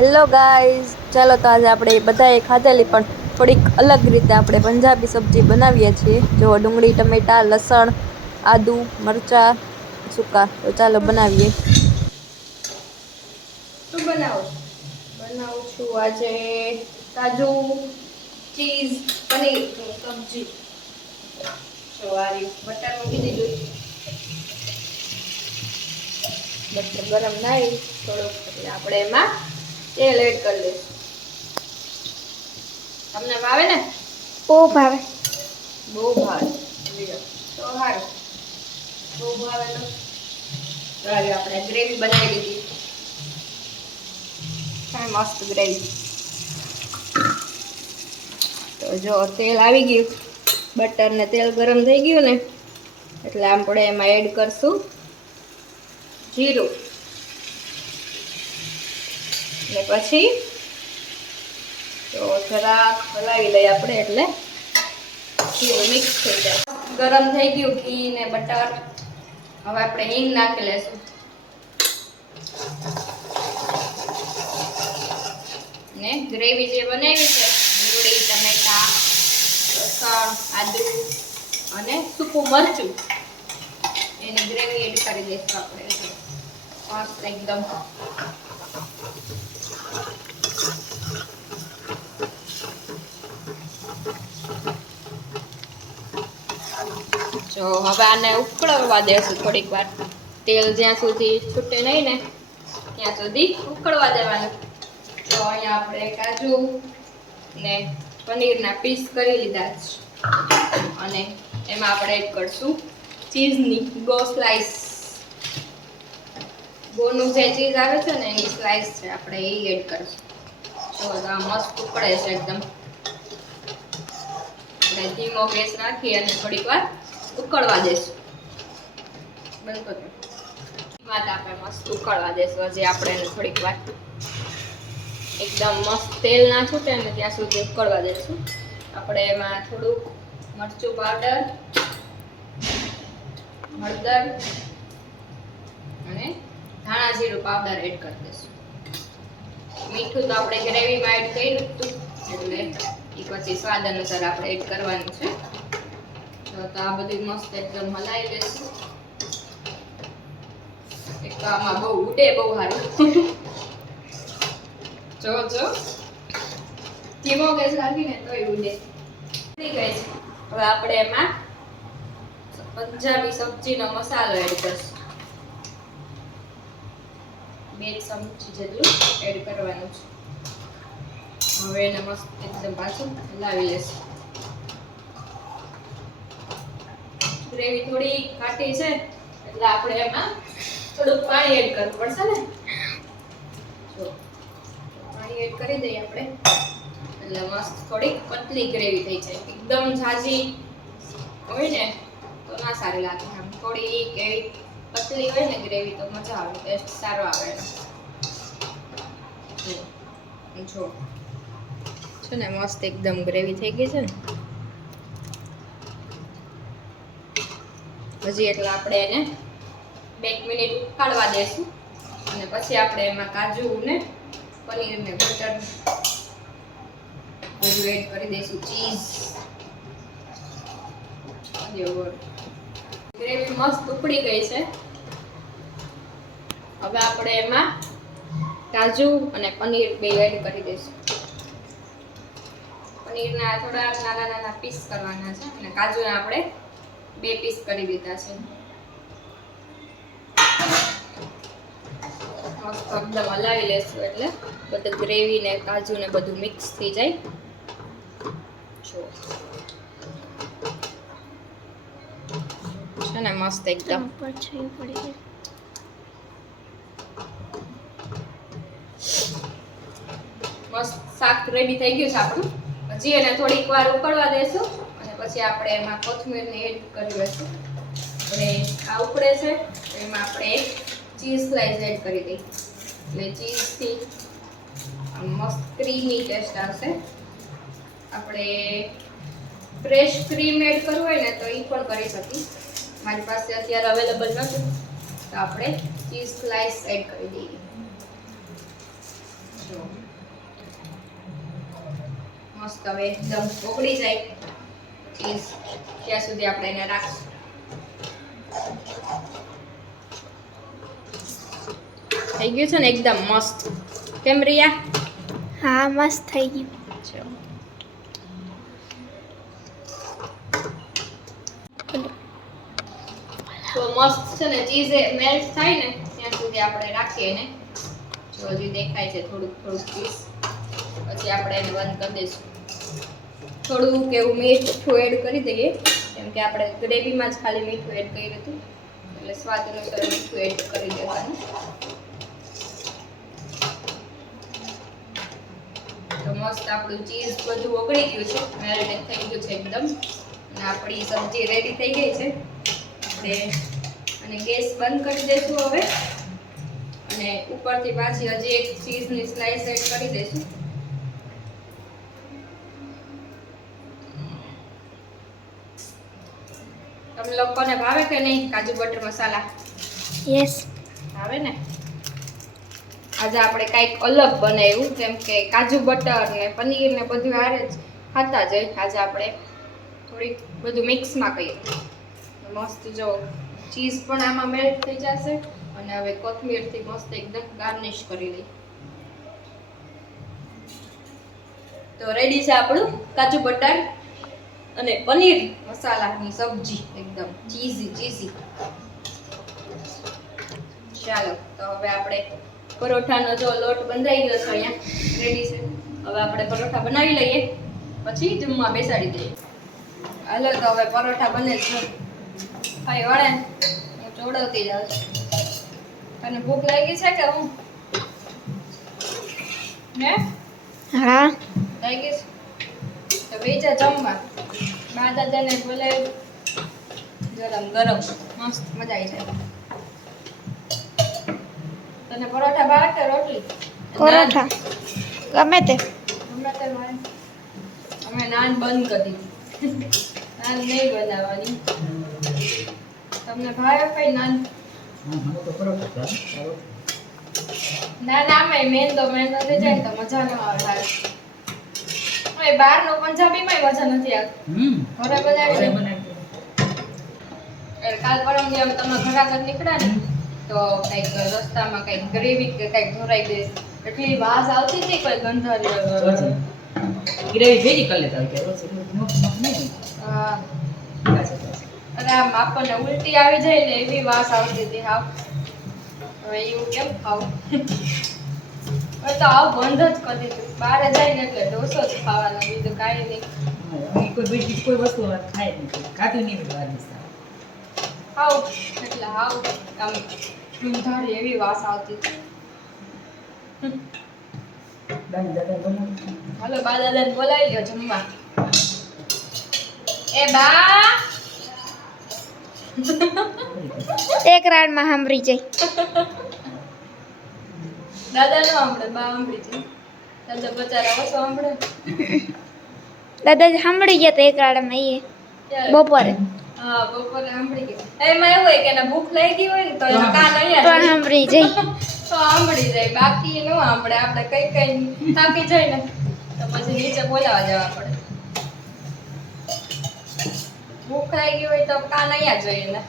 Hello guys, ચાલો તો આજે આપણે બધાએ ખાધેલી પણ થોડીક અલગ રીતે આપણે પંજાબી સબ્જી બનાવીએ છીએ. જો ડુંગળી, ટમેટા, લસણ, આદુ, મરચા, સૂકા. તો ચાલો બનાવીએ. શું બનાવું? બનાવું છું આજે કાજુ, ચીઝ, પનીર સબ્જી. સવારી બટર મૂકી દીધું. બટર ગરમ થાય થોડુંક એટલે આપણે એમાં તેલ એડ કરી દઈશું. તમને ભાવે ને? બહુ ભાવે. બહુ ભાવે તો સારું. બહુ ભાવે તો આપણે ગ્રેવી બનાવી દીધી. મસ્ત ગ્રેવી. તો જો તેલ આવી ગયું, બટર ને તેલ ગરમ થઈ ગયું ને એટલે આપણે એમાં એડ કરશું જીરું. ને પછી તો જરાક હલાવી લઈએ આપણે એટલે જીરું મિક્સ થઈ જાય. ગરમ થઈ ગયું ઘી ને બટર. હવે આપણે હિંગ નાખી લેશું. ને ગ્રેવી જે બનાવી છે, ડુંગળી, ટમેટા, લસણ, આદુ અને સૂકું મરચું, એની ગ્રેવી એડ કરી દઈશું આપણે. મસ્ત એકદમ. જો હવે આને ઉકળવા દેશું થોડીક વાર. તેલ જ્યાં સુધી છૂટે નહીં ને ત્યાં સુધી ઉકળવા દેવાનું. તો અહીંયા આપણે કાજુ ને પનીરના પીસ કરી લીધા છે અને એમાં આપણે એડ કરશું ચીઝની ગો સ્લાઈસ. ગોનું જે ચીઝ આવે છે ને એની સ્લાઈસ છે, આપણે એ એડ કરશું. જો આ મસ્ત ઉકળે છે એકદમ. આપણે ધીમો ગેસ રાખી અને થોડીક વાર ઉકળવા દેશું. બંધ કરી આપણે મસ્ત ઉકળવા દેશું. હજી આપણે એને થોડીક વાર એકદમ મસ્ત તેલ ના છૂટે ને ત્યાં સુધી ઉકળવા દેશું. આપણે એમાં થોડુંક મરચું પાવડર, હળદર અને ધાણા જીરું પાવડર એડ કરી દઈશું. મીઠું તો આપણે ગ્રેવીમાં એડ કર્યું હતું એટલે એ પછી સ્વાદ અનુસાર આપણે એડ કરવાનું છે. તો આ બધું મસ્ત એકદમ હલાવી લઈશું. એક તો આમાં બહુ ઉડે બહુ સારું. જો ધીમો ગેસ રાખીને તોય ઉડે. થઈ ગઈ છે. હવે આપણે એમાં પંજાબી સબ્જીનો મસાલો એડ કરશું. 2 ચમચી જેટલું એડ કરવાનું છે. હવે એને મસ્ત એકદમ પાછું હલાવી લેશું. ગ્રેવી થોડી ઘાટી છે એટલે આપણે એમાં થોડુંક પાણી એડ કરવું પડશે ને. જો પાણી એડ કરી દઈએ આપણે એટલે મસ્ત થોડીક પતલી ગ્રેવી થઈ જાય. એકદમ ઝાઝી હોય ને તો ના સારી લાગે. આમ થોડી એવી પતલી હોય ને ગ્રેવી તો મજા આવે, ટેસ્ટ સારો આવે. જો છે ને મસ્ત એકદમ ગ્રેવી થઈ ગઈ છે ને. હજી એટલે આપણે એને 2 મિનિટ ઉકાળવા દેશું અને પછી આપણે એમાં કાજુ ને પનીર ને બટર બધું એડ કરી દઈશું. ચીઝ ગ્રેવી મસ્ત ઉકળી ગઈ છે. હવે આપણે એમાં કાજુ અને પનીર બે એડ કરી દઈશું. પનીરના થોડા નાના નાના પીસ કરવાના છે અને કાજુના આપણે 2 પીસ કરી દીધા છે. મસ્ત એકદમ હલાવી લેશું એટલે બધું ગ્રેવી ને કાજુ ને બધું મિક્સ થઈ જાય. જો છે ને મસ્ત એકદમ. મસ્ત શાક રેડી થઈ ગયું છે આપણું. હજી એને થોડીક વાર ઉકળવા દેશું અને પછી આપણે એમાં કોથમીરને એડ કરી દઈશું. અને આ ઉકળે છે તો એમાં આપણે એક ચીઝ સ્લાઈસ એડ કરી દઈએ એટલે ચીઝથી મસ્ત ક્રીમી ટેસ્ટ આવશે. આપણે ફ્રેશ ક્રીમ એડ કરવું હોય ને તો એ પણ કરી શકીએ. મારી પાસે અત્યારે અવેલેબલ નથી તો આપણે ચીઝ સ્લાઈસ એડ કરી દઈએ. જો મસ્ત હવે એકદમ ઓગળી જાય ચીઝ ત્યાં સુધી આપણે એને રાખશું. થઈ ગયું છે ને એકદમ મસ્ત. કેમ રિયા? હા મસ્ત થઈ ગયું. તો મસ્ત છે ને ચીઝ મેલ્ટ થાય ને ત્યાં સુધી આપણે રાખીએ એને. જો હજી દેખાય છે થોડુંક થોડુંક ચીઝ. પછી આપણે એને બંધ કરી દઈશું. થોડુંક એવું મીઠું એડ કરી દઈએ કેમ કે આપણે ગ્રેવીમાં જ ખાલી મીઠું એડ કર્યું હતું એટલે સ્વાદ અનુસાર મીઠું એડ કરી દેવાનું. તો મસ્ત આપણું ચીઝ બધું ઓગળી ગયું છે, મેરિનેટ થઈ ગયું છે એકદમ. અને આપણી સબ્જી રેડી થઈ ગઈ છે. અને ગેસ બંધ કરી દઈશું હવે. અને ઉપરથી પાછી હજી એક ચીઝની સ્લાઇસ એડ કરી દઈશું. તમને લોકોને ભાવે કે નહીં કાજુ બટર મસાલા? યસ ભાવે ને. આજે આપણે કંઈક અલગ બનાવ્યું કેમ કે કાજુ બટર ને પનીર ને બધું હારે જ ખાતા જ હોય. આજે આપણે થોડીક બધું મિક્સમાં કરીએ. મસ્ત જો ચીઝ પણ આમાં મેલ્ટ થઈ જશે અને હવે કોથમીરથી મસ્ત એકદમ ગાર્નિશ કરી લઈએ. તો રેડી છે આપણું કાજુ બટર અને પનીર મસાલાની સબ્જી એકદમ ચીઝી. ચાલો તો હવે આપણે પરોઠાનો જો લોટ બંધાઈ ગયો છે અહીંયા રેડી છે. હવે આપણે પરોઠા બનાવી લઈએ પછી જમવા બેસાડી દઈએ. હાલો તો હવે પરોઠા બને છે. ભાઈ વળે હું ચોડવતી જાઉં છું. તને ભૂખ લાગી છે કે હું? હે? હા લાગી છે તો બેજા જમવા. બા દાદાને બોલે ગરમ ગરમ મસ્ત મજા આવી જાય. તને પરોઠા ભાવે કે રોટલી? પરોઠા ગમે તે. ગમે તે ભાવે. અમે નાન બંધ કરી દીધી. નાન નહીં બનાવવાની. તમને ભાવે કઈ નાન? ના આમાં મેંદો થઈ જાય તો મજા ન આવે. હવે બહારનો પંજાબીમાં મજા નથી આવતી. ઘરે બનાવી કાલ પરમ દિવસ તમે ઘરાઘર નીકળ્યા ને તો કંઈક રસ્તામાં કંઈક ગ્રેવી કે કંઈક ધોરાઈ ગઈ એટલી વાસ આવતી હતી કોઈ ગંધારી ગ્રેવી ભેગી કરી લેતા હા અરે આમ આપણને ઉલટી આવી જાય ને એવી વાસ આવતી હતી. હાવ હવે એવું કેમ ખાવું? હવે તો આવ બંધ જ કરી દીધું. બહાર જાય ને એટલે ઢોસો જ ખાવાનો, બીજું કાંઈ નહીં. કોઈ વસ્તુ ખાય નહીં, ખાતું નહીં હાવ એટલે હાવ આમ ગંધારી એવી વાસ આવતી હતી. હાલો બા દાદાને બોલાવી લ્યો જમવા. એ બા એક રાડમાં સાંભળી જાય. દાદા નો સાંભળે, બા સાંભળી જાય. દાદા બચારા ઓછો સાંભળે. દાદાજી સાંભળી ગયા તો એક રાડમાં એ ક્યારે? બપોરે હા બપોરે સાંભળી ગયા. એમાં એવું હોય કે એને ભૂખ લાગી હોય ને તો એનો કાન તો અહીંયા સાંભળી જાય. તો સાંભળી જાય, બાકી ન સાંભળે. આપણે કઈ થાકી જાય ને તો પછી નીચે બોલાવા જવા પડે. ભૂખ લાગી હોય તો કાન અહીંયા જોઈએ ને.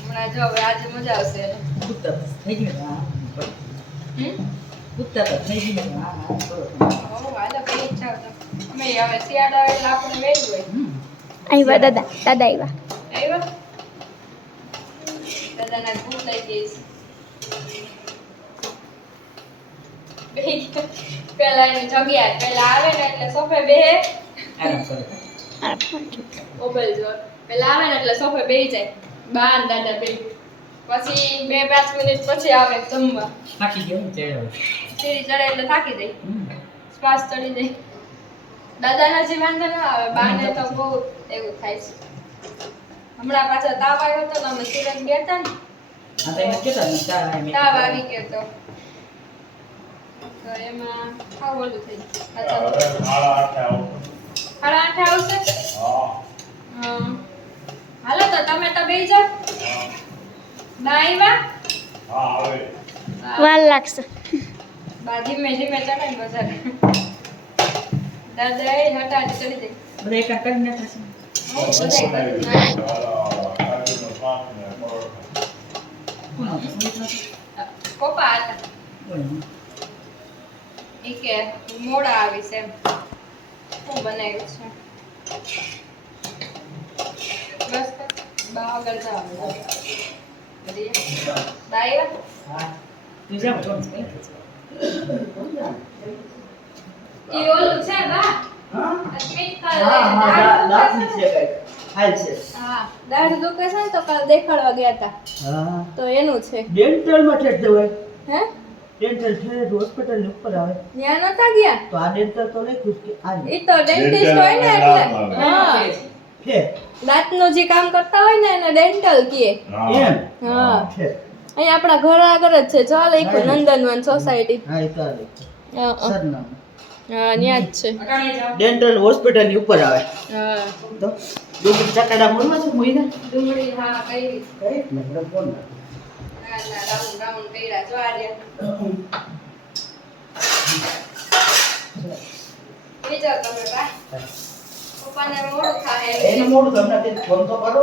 હમણાં જો હવે આજે મજા આવશે એને. હાલો કઈ ઈચ્છા હોય તો. અમે હવે શિયાળા એટલે આપણે વહેલું હોય. આવ્યા દાદા આવ્યા. આવ્યો? દાદાને ભૂખ લાગી છે. પેલા એની જગ્યા પેલા આવે ને એટલે સોફે બેહે. મોબાઈલ જો પેલા આવે ને એટલે સોફે બેહી જાય. બા ને દાદા બે પછી 2-5 મિનિટ પછી આવે જમવા. થાકી ગયો સીડી ચડે એટલે થાકી જાય, શ્વાસ ચડી જાય. દાદાના જે વાંધો ન આવે, બાને તો બહુ એવું થાય છે. હમણાં પાછો તાવ આવ્યો હતો ને અમે સુરત ગયા હતા ને તાવ આવી ગયો તો એમાં ખાવ ઓલું થઈ ગયું. 8:30 આવશે. હાલો તો તમે તો બેસી જાઓ. બા આવ્યા? વાર લાગશે. બા ધીમે ધીમે ચડે ને બજાર દાદા એ હટાડી ચડી દે બધા એકાદ કરી નાખે પપ્પા હતા ઈ કે મોડા આવીશ એમ શું બનાવ્યું છે બસ બા આગળ જાવ બા આવ્યા હા તું જાવ તો ઈ ઓલું છે બા હા આ સ્મિત દાંતની છે કઈ હાલ છે હા દાઢ દુખે છે ને તો કાલ દેખાડવા ગયા હતા હા તો એનું છે ડેન્ટલ માં ઠેઠ જવાય હે ડેન્ટલ ઠેઠ હોસ્પિટલ ની ઉપર આવે ત્યાં નતા ગયા તો આ ડેન્ટલ તો લખ્યું જ કે આ ઈ તો ડેન્ટિસ્ટ હોય ને એટલે હા છે દાંતનું જે કામ કરતા હોય ને એને ડેન્ટલ કહે એમ હા છે અહીં આપણા ઘર આગળ જ છે જો લખ્યું નંદનવન સોસાયટી હા એ તો આવે સરનામું હા ત્યાં જ છે ડેન્ટલ હોસ્પિટલ ની ઉપર આવે હા તો ડુંગળી ચકાડા મોરમાં છે મોઈને ડુંગળી હા કઈ કઈ મતલબ કોણ ના ના રાઉન્ડ રાઉન્ડ કર્યા જો આ રહ્યા બીજા તમે બા પપ્પાને મોડું થાય એને મોડું તમને ફોન તો કરો